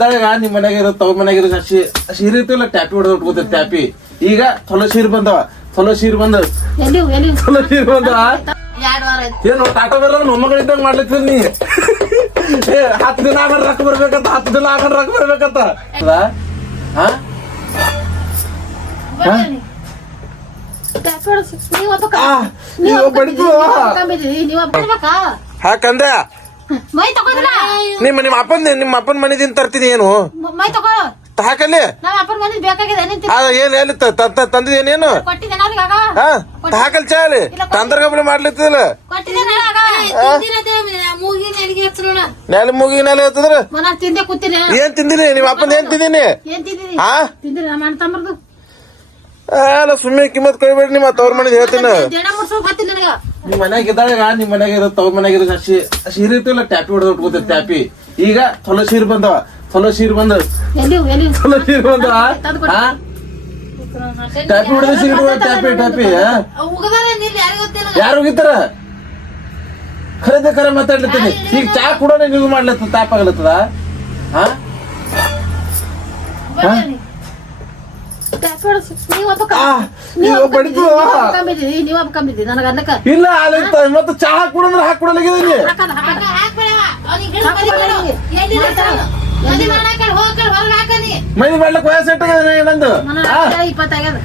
ನಿಮ್ಮ ಮನ್ಯಾಗ ಇರೋ ತವ್ರ ಮನ್ಯಾಗ ಇರೋ ಶಿ ಸೀರೆ ಇರ್ತಿಲ್ಲ ಟ್ಯಾಪಿ ಹೊಡೆದು ಉಟ್ಕೋತ ಟ್ಯಾಪಿ. ಈಗ ಚಲೋ ಸೀರೆ ಬಂದವ ಚಲೋ ಸೀರೆ ಬಂದ ಎಲ್ಲಿ ಎಲ್ಲಿ ಥೊಲ ಸೀರೆ ಬಂದವ? ಎರಡು ವಾರ ಆಯ್ತು. ಏನು ಟಾಟಾ ಬೇರೆ ಮೊಮ್ಮಗಳಿದ್ದಂಗ ಮಾಡ್ಲಿತ್ತೀರಿ ನೀ? ಏ ಹತ್ತು ದಿನ ಆಗ ರೊಕ್ಕ ಬರ್ಬೇಕಂತ ಹತ್ತು ದಿನ ಆಗ ರೊಕ್ಕ ಬರ್ಬೇಕಂತ. ಹೌದಾ? ಮೈ ತಗೋದಿಲ್ಲ. ನಿಮ್ಮ ನಿಮ್ಮ ಅಪ್ಪನ ನಿಮ್ಮ ಅಪ್ಪನ ಮನೆದಿಂದ ತರ್ತೀನಿ ಏನು? ಮ- ತಗೋ. ಹಾಕಲ್ಲಿ ನಮ್ಮ ಅಪ್ಪನ ಬೇಕಾಗಿದೆ ನಿಂತಿ ಏನ್ ಎಲ್ಲಿ ತಂದಿದೇನೇನು ಕೊಟ್ಟಿದ್ದೇನೆ ಅವ್ರಿಗೆ ಆಗ. ಹಾ? ಹಾಕಲ್ ಚಾ ಅಲ್ಲಿ? ತಂದ್ರ ಗಬ್ಲಿ ಮಾಡ್ಲಿತ್ತಿಲ್ಲ? ಕೊಟ್ಟಿದ್ದೇನೆ ನೆಲ ಮೂಗಿಗೆ ನೆಲ ಹೇಳ್ತದ್ರ ಮನ ತಿಂದೆ ಕೂತೀನಿ ಏನ್ ತಿಂದಿನಿ ನಿಮ್ಮ ಅಪ್ಪನ ಏನ್ ತಿಂದಿನಿ? ಏನ್ ತಿಂದಿರಿ ಹಾ? ತಿಂದಿರಿ ನಮ್ಮ ಅಣ್ಣ ತಮ್ಮರ್ದು. ಅಲ್ಲ ಸುಮ್ಮನೆ ಕಿಮ್ಮತ್ ಕೈಬೇಡಿ ನಿಮ್ಮ ತವ್ರ ಮನೆ ಹೇಳ್ತೀನಿ. ನಿಮ್ ಮನ್ಯಾಗ ಇದ್ದಾಗ ನಿಮ್ ಮನ್ಯಾಗ ಇರೋ ತವ್ರ ಮನ್ಯಾಗ ಇರೋ ಶಿ ಸೀರೆ ಇರ್ತಿಲ್ಲ ಟ್ಯಾಪಿ ಹೊಡೆದು ಉಟ್ಕೋತ ಟ್ಯಾಪಿ. ಈಗ ಥೊಲ ಸೀರೆ ಬಂದವ ಥೊಲ ಸೀರೆ ಬಂದ. ಎಲ್ಲಿ ಸೀರೆ ಬಂದವ ಹಾ ಟ್ಯಾಪಿ ಹೊಡೆದ ಸೀರೆ ಇಟ್ಕೊ, ಟ್ಯಾಪಿ ಟ್ಯಾಪಿ ಹಾ? ಯಾರು ಹೋಗಿತ್ತಾರ ಖರೇದ ಖರೆ ಮಾತಾಡ್ಲತ್ತೀನಿ. ಈಗ ಚಾ ಕೂಡ ನೀವು ಮಾಡ್ಲತ್ತ ತಾಪ ಆಗ್ಲತ್ತದ? ಹಾ. ನೀವ್ ಆ, ನೀವ್ ನೀವು ಒಬ್ಬ ನನಗ ಅನ್ನಕ್ಕ ಇಲ್ಲ ಮತ್ತೆ ಚಾ ಹಾಕ್ಬಿಡಂದ್ರೆ ಹಾಕಿ ಕೊಡಲಾಗಿದ್ದೀನಿ ಹಾಕದ ಹಾಕದ ಮೈ ಮಾಡ್ಲಕ್ ವಯಸ್ಸು ಎಟ್ಟಾಗಿದೆ ನಂದು? ಇಪ್ಪತ್ತಾಗ್ಯದ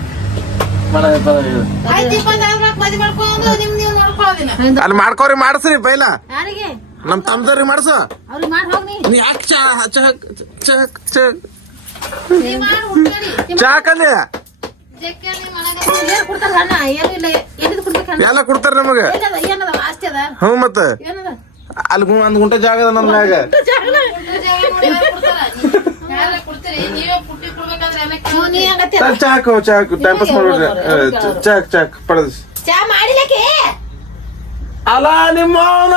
ಅಲ್ಲಿ ಮಾಡ್ಕೋರಿ ಮಾಡಿಸ್ರಿ ಪೈಲ ಯಾರಿಗೆ? ನಮ್ ತಮ್ದವ್ರಿ ಮಾಡ್ಸು. ನೀ. ಯಾಕೆ ಚಾ ಚಾ ಚಾ ಚಾ ನೀವ್ ಎಲ್ಲ ಕೊಡ್ತಾರ ನಮಗೆ. ಏನದ ಏನದ? ಆಸ್ತಿ ಅದ? ಹ್ಞೂ ಮತ್ತೆ. ಏನದ? ಅಲ್ಲಿ ಒಂದ್ ಗುಂಟೆ ಜಾಗ ಅದ ನನ್ನ ಮ್ಯಾಗ. ಹ್ಞೂ, ನೀ ಹಂಗತ್ತಿ ಚಾ- ಚಾ ಹಾಕು ಚಾ ಹಾಕು ಟೈಮ್ ಪಾಸ್ ಮಾಡ್ಬಿಡ್ರಿ ಆ, ಚಾ- ಚಾ ಚಾ ಪಡೆದ. ಚಾ ಮಾಡಿಲಕ್ಕೆ ಅಲ್ಲ ನಿಮ್ಮ ಅವನ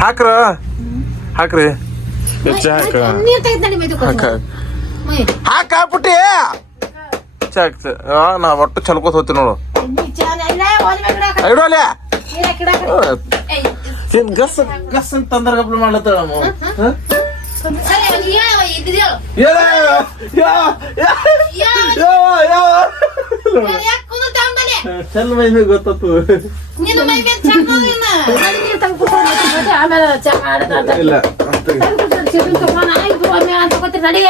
ಹಾಕ್ರ? ಹಾಕ್ರಿ. ಚಾ ಹಾಕ ನೀರ್ ತೆಗೆದ್ ನಡಿ ಮೇಯ್ದು ಹಾಕ. ಮೈ. ಹಾಕ ಪುಟ್ಟಿ. ಚಾ ಹಾಕ್ ಆ, ನಾ ಒಟ್ಟು ಚಲ್ಕೋತ ಹೋಗ್ತೀನಿ ನೋಡು. ಇಡೋಲೆ. ಏನ್ ಗಸ್ ಗಸ್ ಅಂತ ತಂದ್ರ ಗಪ್ಲ ಯಾ, ಯಾ, ಯಾ, ಯಾ. ಚಲ್ ಮೈ ಗೊತ್ತಾತು ನಿನ್ನ ಮೈ ಮೇಲೆ ಚಾ ಮಾಡೋದಿಲ್ಲ. ನಡಿ ನೀರ್ ತೆಗ್ದ್ ಕೊಡ್ತಾನೆ, ಮತ್ತೆ ಆಮೇಲೆ ಚಾ ಇಲ್ಲ ಅಂತ ಚಿಕನ್ ತಗೊಂಡ್ ಆಯ್ತು, ಆಮೇಲೆ ನಡಿ.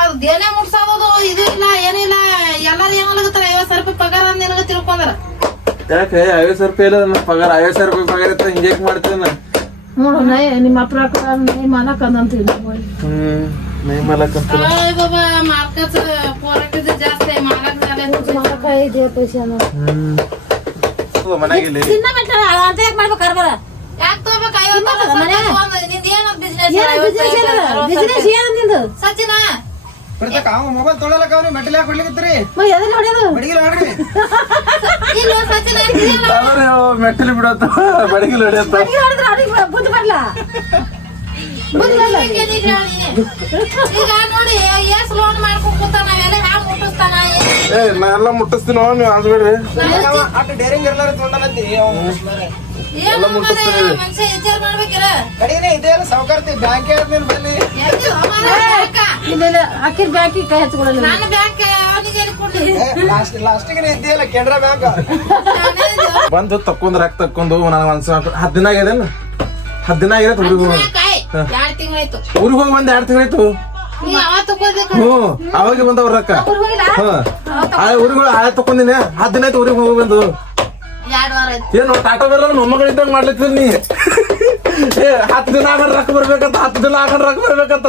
ಅದು ದೇನೆ ಇದು ಇಲ್ಲ ಏನಿಲ್ಲ ಎಲ್ಲಾರು ಏನಾಗತ್ತಾರ ಐವತ್ತು ಸಾವಿರ ರೂಪಾಯಿ ಪಗಾರ ಅಂತ ನಿನಗ ತಿಳ್ಕೊಂಡಾರ ಯಾಕೆ ಐವತ್ ಸಾವಿರ ರೂಪಾಯಿ ಇಲ್ಲ ನನ್ನ ಪಗಾರ ಐವತ್ ಸಾವಿರ ರೂಪಾಯಿ ಪಗಾರ ಇತ್ತ ಮಾಡ್ತೇನ ನೋಡು ನೈ ನಿಮ್ಮ ಅಪ್ಪ ನೈ ಮನಕ್ ಅಂದಂತೀವಿ ನಾವು. ಹ್ಮ್ ಮೈ ಮಲಕಂತ ಅಯ್ಯ ಬಾಬಾ ಮಾರ್ಕಸ್ ಪೋರಾಟದ ಇದೆ ಪೈಸೆ ಅಂತ ಯಾಕೆ ಮಾಡ್ಬೇಕು ಯಾಕೆ ತಗೋಬೇಕು? ಐವತ್ತು ಬಿಸ್ನೆಸ್ ಏನು ನಿಂದು? ಸಚಿನ ಬಿಡ್ತಕ್ಕ ಅವ ಮೊಬೈಲ್ ತೊಗೊಳಕ ಅವ್ನಿ ಮೆಟಲ್ ಯಾಕೆ ಕೊಡ್ಲಿಕತ್ರಿ ಮ ಎದನ್ನ ಹೊಡೆಯೋದು? ಇಲ್ಲ ಸಚಿನ ಬಿಡತ್ತ ಬಡಗಿಲ್ ಹೊಡಿಯತ್ತ ಹೊಡೆದ್ರೆ ಅವ್ರಿಗೆ ಬುದ್ಧಿ ಬರಲ್ಲ ಈಗ ನೋಡಿ ಎಸ್ ಲೋನ್ ಮಾಡ್ಕೊಂಡ್ ಕೂತಾನ ನಾವೆಲ್ಲ ಹ್ಯಾಂಗ ಮುಟ್ಟಿಸ್ತಾನ ಏ ನಾ ಎಲ್ಲ ಮುಟ್ಟಿಸ್ತೀನಿ ನೀವು ಅಟ್ ಡೇರಿಂಗ್ ಇರ್ಲಾರ ತೊಗೊಂಡನಂತಿ ಮಾಡ್ಬೇಕಿರ? ಕಡಿನೇ ಇದೆ ಅಲ್ಲ ಸಾವುಕಾರ್ತಿ ಬ್ಯಾಂಕ್ ಮೇಲೆ ಬನ್ನಿ ಎಲ್ಲಿ ಹೋಮಾರ ಬ್ಯಾಂಕ? ಇಲ್ಲ ಇಲ್ಲ ಅಕ್ಕಿನ ಬ್ಯಾಕಿ ಕೈ ಹಚ್ಕೊಳ್ಳಲ್ಲ ನಾನು? ಬ್ಯಾಂಕ್ ಅವನಿಗೆ ಎಲ್ಲಿ ಕೊಡ್ಲಿ? ಲಾಸ್ಟ್ ಲಾಸ್ಟಿಗೆ ಇದೆಯಲ್ಲ ಕೆನರಾ ಬ್ಯಾಂಕ್. ಬಂದು ತಕ್ಕೊಂಡ್ ರಾಕ್ ತಕ್ಕೊಂಡು ನನಗೆ ಒಂದ್ಸಲ ಹತ್ತು ದಿನ ಆಗ್ಯದೇನು ಹತ್ತು ದಿನ ಆಗಿರತ್ತೆ ಊರಿಗೆ ಹೋಗಿ. ಊರಿಗೆ ಹೋಗಿ ಬಂದ್ ಎರಡು ತಿಂಗಳಾಯ್ತು ಹ್ಞೂ ಅವಾಗ ಬಂದವ್ರ ರೊಕ್ಕ. ಹಾ ಊರಿಗೆ ಹೋಗಿ ತಕೊಂಡಿನ ಹತ್ತು ದಿನ ಆಯ್ತು ಊರಿಗೆ ಹೋಗಿ ಬಂದು. ಏನು ಟಾಟಾ ಬೇರೆ ಮೊಮ್ಮಗಳಿದ್ದಂಗ ಮಾಡ್ಲಿತ್ತೀನಿ ನೀ? ಏ ಹತ್ತು ದಿನ ಆಗಣ ರೊಕ್ಕ ಬರ್ಬೇಕಂತ ಹತ್ತು ದಿನ ಆಗ ರೊಕ್ಕ ಬರ್ಬೇಕಂತ.